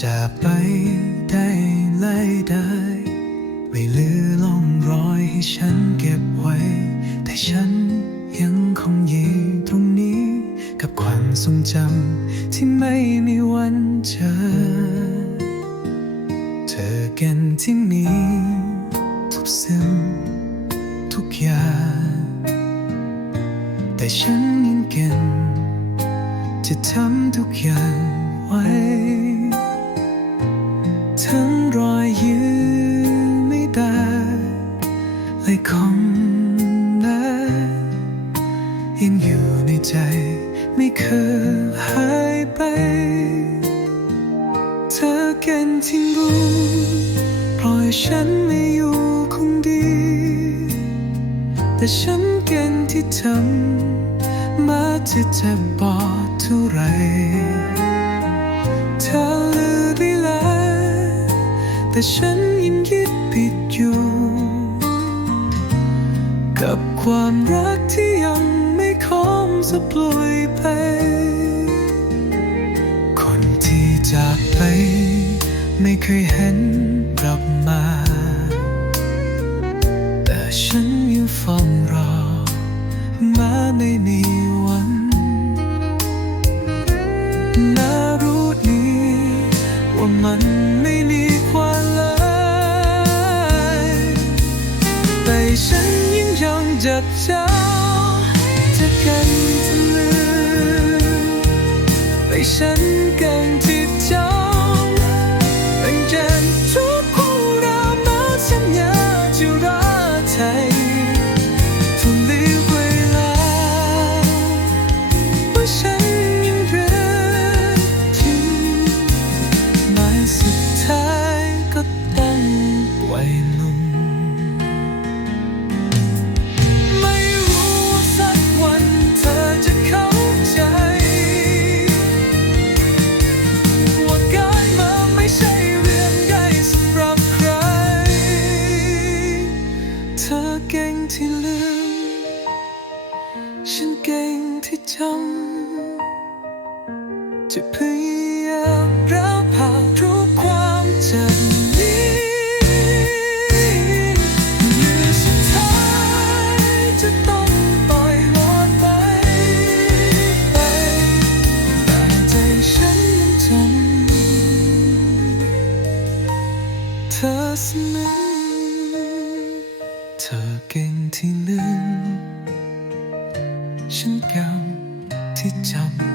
จะไปได้ไล่ได้ ไม่เหลือล่องรอยให้ฉันเก็บไว้ แต่ฉันยังคงยืนตรงนี้ กับความทรงจำที่ไม่มีวันเจอ เธอกันที่มีทุกสิ่งทุกอย่างแต่ฉันยังเก่งจะทำทุกอย่างไว้ ทั้งรอยยืนไม่ได้และคงนะยังอยู่ในใจไม่เคยหายไป เธอเก่งที่รู้ปล่อยฉันไม่อยู่คงดี แต่ฉันเก่งที่ทำมาจะเจ็บปอดเท่าไหร แต่ฉันยังยึดติดอยู่ กับความรักที่ยังไม่คงจะปล่อยไป คนที่จากไป ไม่เคยเห็นกลับมา แต่ฉันยังเฝ้ารอ มาไม่มีวันน่ารู้ดีว่ามันไม่มี จัดเจ้าจะกันจะลืมไปฉันกัน ลืม ฉันเก่งที่จำจะพยายามรับผ่าทุกความเจ็บนี้เมื่สุดท้ายจะต้องปล่อยหมดไปไปแต่ใจฉันยังจำเธอเสมอ เธอเก่งที่ลืมฉันเก่งที่จำ